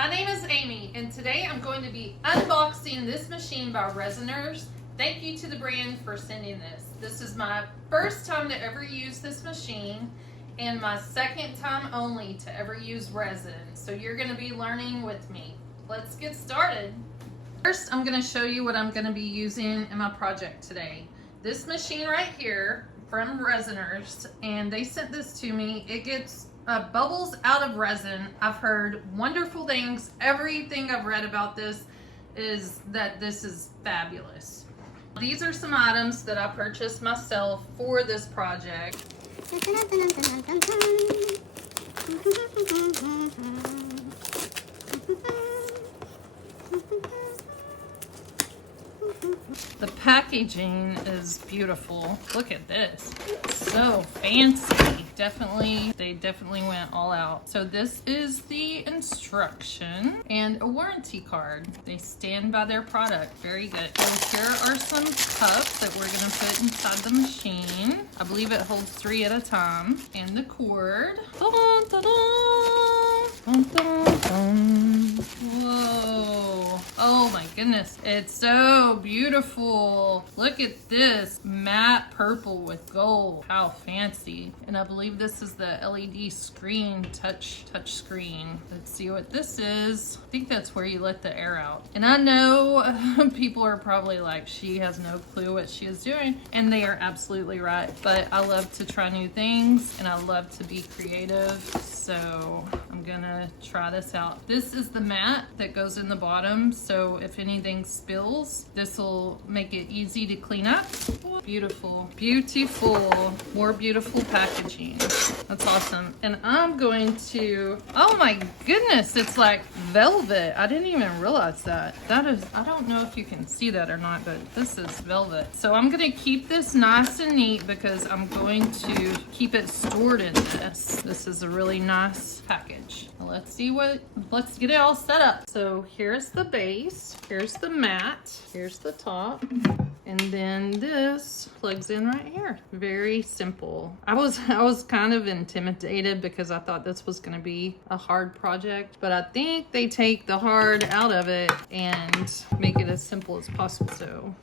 My name is Amy, and today I'm going to be unboxing this machine by Resiners. Thank you to the brand for sending this. This is my first time to ever use this machine and my second time only to ever use resin. So you're going to be learning with me. Let's get started. First, I'm going to show you what I'm going to be using in my project today. This machine right here from Resiners, and they sent this to me. It gets bubbles out of resin. I've heard wonderful things. Everything I've read about this is that this is fabulous. These are some items that I purchased myself for this project. The packaging is beautiful. Look at this. So fancy. They definitely went all out. So this is the instruction and a warranty card. They stand by their product. Very good. So here are some cups that we're gonna put inside the machine. I believe it holds 3 at a time. And the cord. Dun, dun, dun. Dun, dun, dun. Whoa. Oh my goodness. It's so beautiful. Look at this matte purple with gold. How fancy. And I believe this is the LED screen, touch screen. Let's see what this is. I think that's where you let the air out. And I know people are probably like, she has no clue what she is doing. And they are absolutely right. But I love to try new things and I love to be creative. So I'm gonna try this out. This is the mat that goes in the bottom. So if anything spills, this will make it easy to clean up. Beautiful, beautiful, more beautiful packaging. That's awesome. And I'm going to, oh my goodness, it's like velvet. I didn't even realize that. That is, I don't know if you can see that or not, but this is velvet. So I'm gonna keep this nice and neat because I'm going to keep it stored in this. This is a really nice package. Let's get it all set up. So here's the base, here's the mat, here's the top. And then this plugs in right here. Very simple. I was kind of intimidated because I thought this was gonna be a hard project, but I think they take the hard out of it and make it as simple as possible. So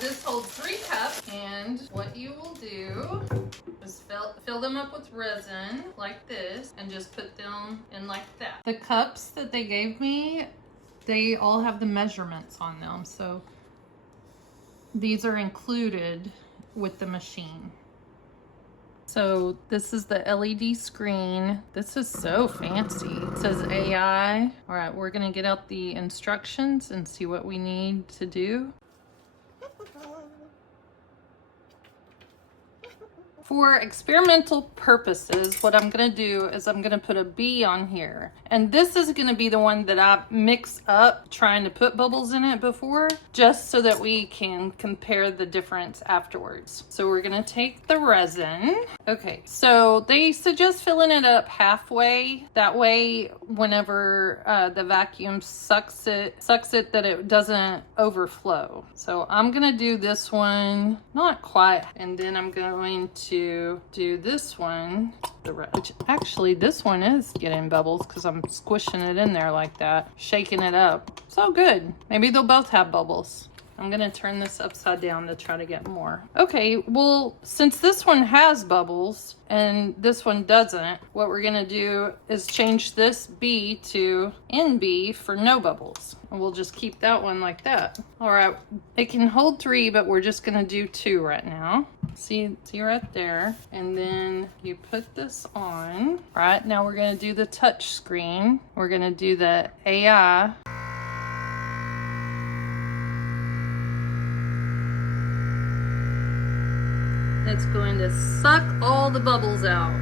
this holds 3 cups, and what you will do is fill them up with resin like this and just put them in like that. The cups that they gave me, they all have the measurements on them. So these are included with the machine. So this is the LED screen. This is so fancy. It says AI. All right, we're gonna get out the instructions and see what we need to do. For experimental purposes, what I'm gonna do is I'm gonna put a B on here. And this is gonna be the one that I mix up trying to put bubbles in it before, just so that we can compare the difference afterwards. So we're gonna take the resin. Okay, so they suggest filling it up halfway. That way, whenever the vacuum sucks it that it doesn't overflow. So I'm gonna do this one, not quite, and then I'm going to do this one, which actually this one is getting bubbles because I'm squishing it in there like that, shaking it up. So good. Maybe they'll both have bubbles. I'm gonna turn this upside down to try to get more. Okay, well, since this one has bubbles and this one doesn't, what we're gonna do is change this B to NB for no bubbles. And we'll just keep that one like that. All right, it can hold 3, but we're just gonna do 2 right now. See right there. And then you put this on. All right, now we're gonna do the touch screen. We're gonna do the AI. It's going to suck all the bubbles out.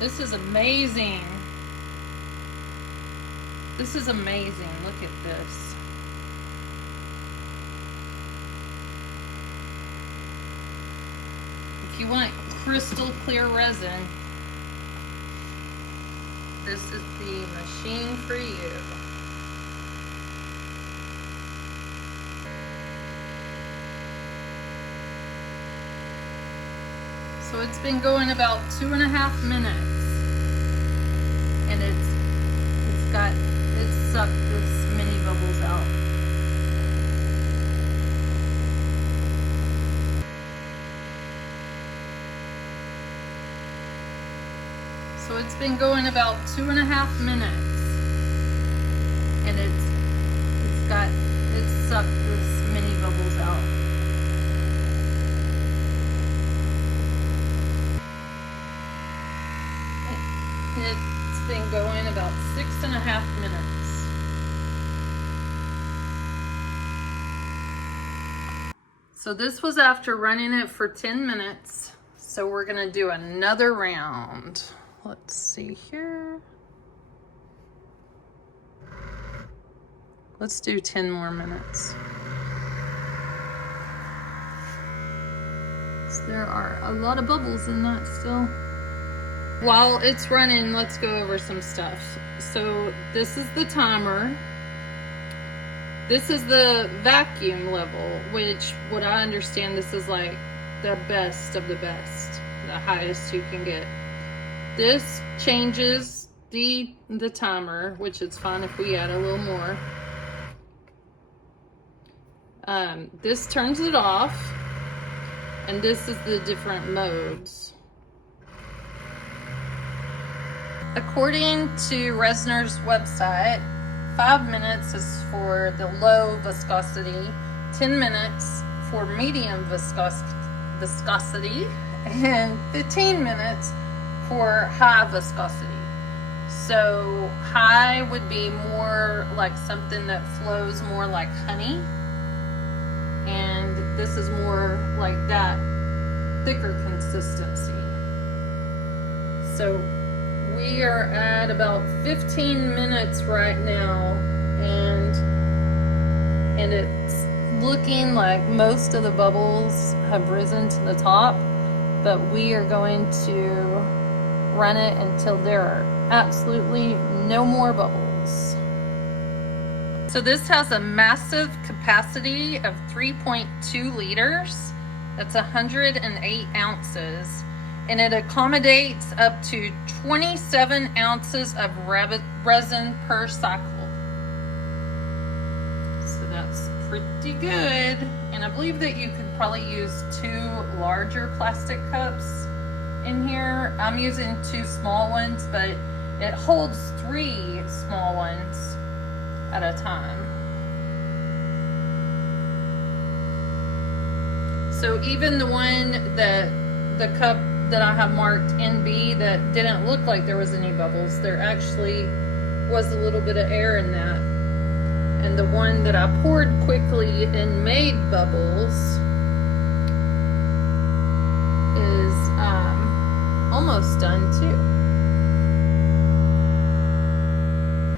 This is amazing. This is amazing. Look at this. If you want crystal clear resin, this is the machine for you. So it's been going about 2.5 minutes, and it's sucked this mini bubbles out. So it's been going about 2.5 minutes, and it's sucked this mini bubbles out. It's been going about 6.5 minutes. So this was after running it for 10 minutes. So we're gonna do another round. Let's see here. Let's do 10 more minutes. So there are a lot of bubbles in that still. While it's running, let's go over some stuff. So this is the timer. This is the vacuum level, which what I understand, this is like the best of the best, the highest you can get. This changes the timer, which is fine if we add a little more. This turns it off, and this is the different modes. According to Resiners' website, 5 minutes is for the low viscosity, 10 minutes for medium viscosity, and 15 minutes for high viscosity. So high would be more like something that flows more like honey, and this is more like that thicker consistency. So we are at about 15 minutes right now, and it's looking like most of the bubbles have risen to the top, but we are going to run it until there are absolutely no more bubbles. So this has a massive capacity of 3.2 liters. That's 108 ounces. And it accommodates up to 27 ounces of resin per cycle. So that's pretty good. And I believe that you could probably use 2 larger plastic cups in here. I'm using 2 small ones, but it holds 3 small ones at a time. So even the one that the cup that I have marked NB that didn't look like there was any bubbles, there actually was a little bit of air in that. And the one that I poured quickly and made bubbles is almost done too.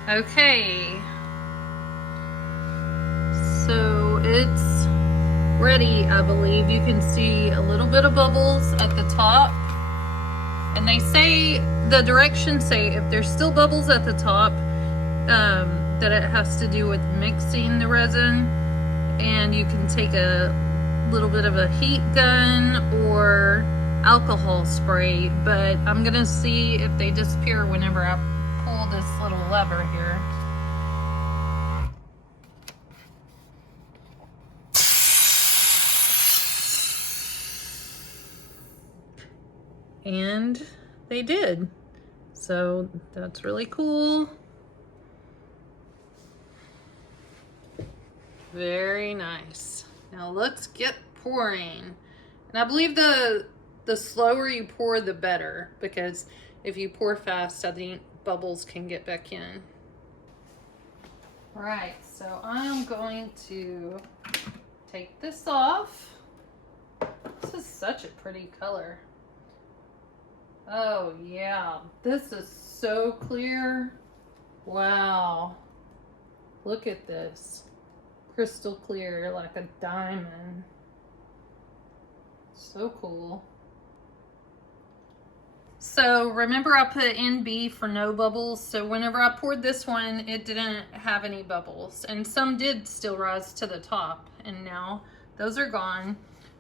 Okay, so it's ready, I believe. You can see a little bit of bubbles at the top, and they say, the directions say if there's still bubbles at the top, that it has to do with mixing the resin, and you can take a little bit of a heat gun or alcohol spray, but I'm gonna see if they disappear whenever I pull this little lever here. And they did. So that's really cool. Very nice. Now let's get pouring. And I believe the slower you pour, the better, because if you pour fast, I think bubbles can get back in. All right, so I'm going to take this off. This is such a pretty color. Oh yeah, this is so clear. Wow. Look at this. Crystal clear, like a diamond. So cool. So remember I put NB for no bubbles. So whenever I poured this one, it didn't have any bubbles. And some did still rise to the top. And now those are gone.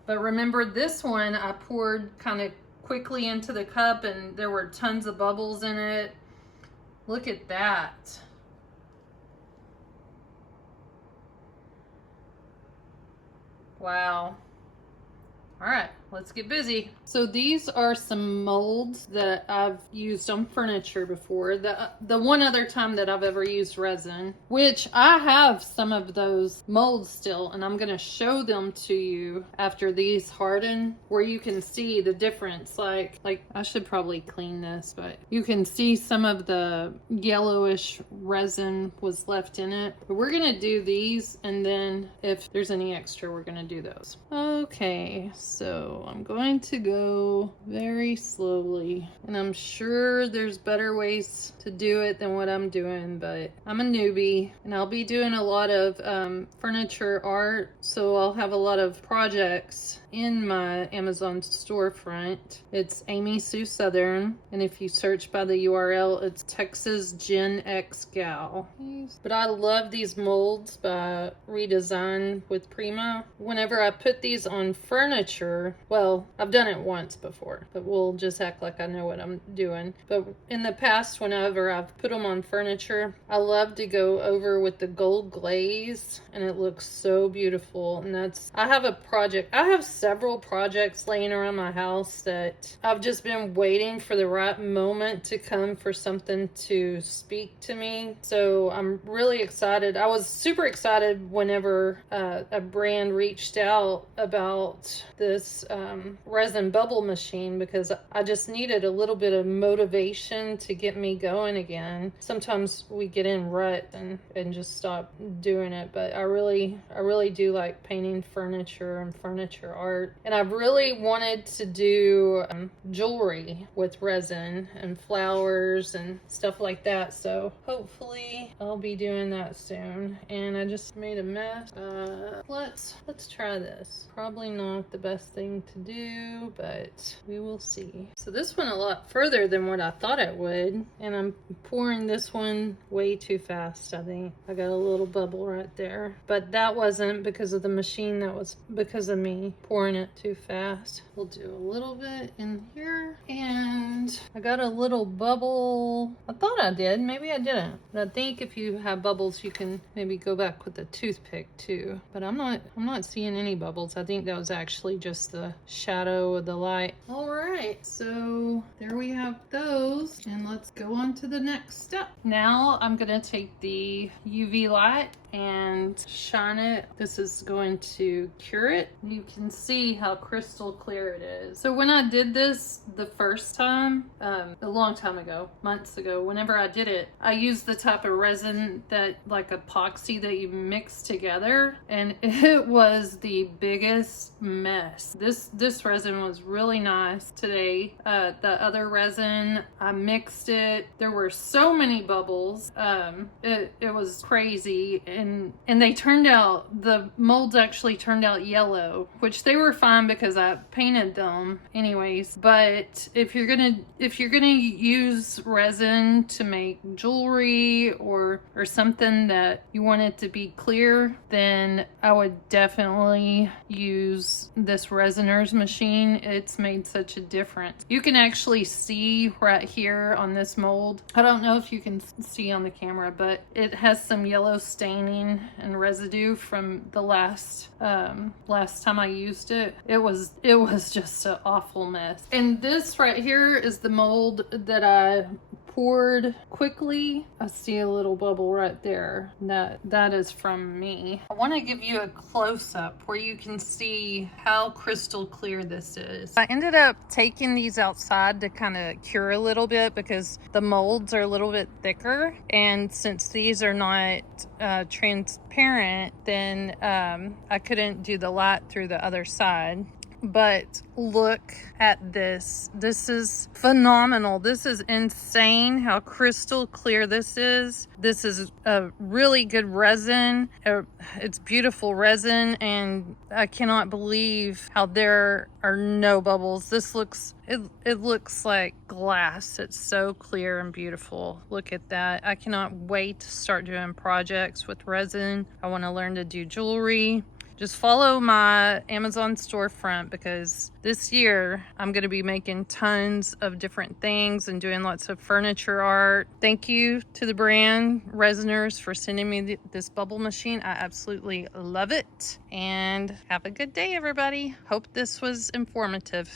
But remember this one I poured kind of quickly into the cup and there were tons of bubbles in it. Look at that. Wow. All right, let's get busy. So these are some molds that I've used on furniture before. The one other time that I've ever used resin, which I have some of those molds still, and I'm gonna show them to you after these harden, where you can see the difference. Like I should probably clean this, but you can see some of the yellowish resin was left in it. But we're gonna do these, and then if there's any extra, we're gonna do those. Okay. So I'm going to go very slowly, and I'm sure there's better ways to do it than what I'm doing, but I'm a newbie and I'll be doing a lot of furniture art, so I'll have a lot of projects in my Amazon storefront. It's Amy Sue Southern, and if you search by the URL, it's Texas Gen X Gal. But I love these molds by Redesign with Prima. Whenever I put these on furniture, well, I've done it once before, but we'll just act like I know what I'm doing. But in the past, whenever I've put them on furniture, I love to go over with the gold glaze, and it looks so beautiful. And I have several projects laying around my house that I've just been waiting for the right moment to come for something to speak to me. So I'm really excited. I was super excited whenever a brand reached out about this resin bubble machine, because I just needed a little bit of motivation to get me going again. Sometimes we get in rut and just stop doing it, but I really do like painting furniture and furniture art. And I've really wanted to do jewelry with resin and flowers and stuff like that, so hopefully I'll be doing that soon. And I just made a mess. Let's try this. Probably not the best thing to do, but we will see. So this went a lot further than what I thought it would, and I'm pouring this one way too fast. I think I got a little bubble right there, but that wasn't because of the machine, that was because of me pouring it too fast. We'll do a little bit in here, and I got a little bubble. I thought I did, maybe I didn't, but I think if you have bubbles you can maybe go back with a toothpick too, but I'm not seeing any bubbles. I think that was actually just the shadow of the light. All right, so there we have those, and let's go on to the next step. Now I'm gonna take the UV light and shine it. This is going to cure it. You can see how crystal clear it is. So when I did this the first time, a long time ago, months ago, whenever I did it, I used the type of resin that, like epoxy, that you mix together, and it was the biggest mess. This resin was really nice today. The other resin, I mixed it. There were so many bubbles. It was crazy, and they turned out, the molds actually turned out yellow, which they were fine because I painted them anyways. But if you're gonna use resin to make jewelry or something that you want it to be clear, then I would definitely use this Resiners machine. It's made such a difference. You can actually see right here on this mold, I don't know if you can see on the camera, but it has some yellow staining and residue from the last time I used it. It was just an awful mess. And this right here is the mold that I poured quickly. I see a little bubble right there. That is from me. I want to give you a close-up where you can see how crystal clear this is. I ended up taking these outside to kind of cure a little bit because the molds are a little bit thicker, and since these are not transparent, then I couldn't do the light through the other side. But look at this. This is phenomenal. This is insane how crystal clear this is. This is a really good resin. It's beautiful resin, and I cannot believe how there are no bubbles. This looks, it looks like glass. It's so clear and beautiful. Look at that. I cannot wait to start doing projects with resin. I want to learn to do jewelry. Just follow my Amazon storefront because this year I'm going to be making tons of different things and doing lots of furniture art. Thank you to the brand Resiners for sending me this bubble machine. I absolutely love it. And have a good day, everybody. Hope this was informative.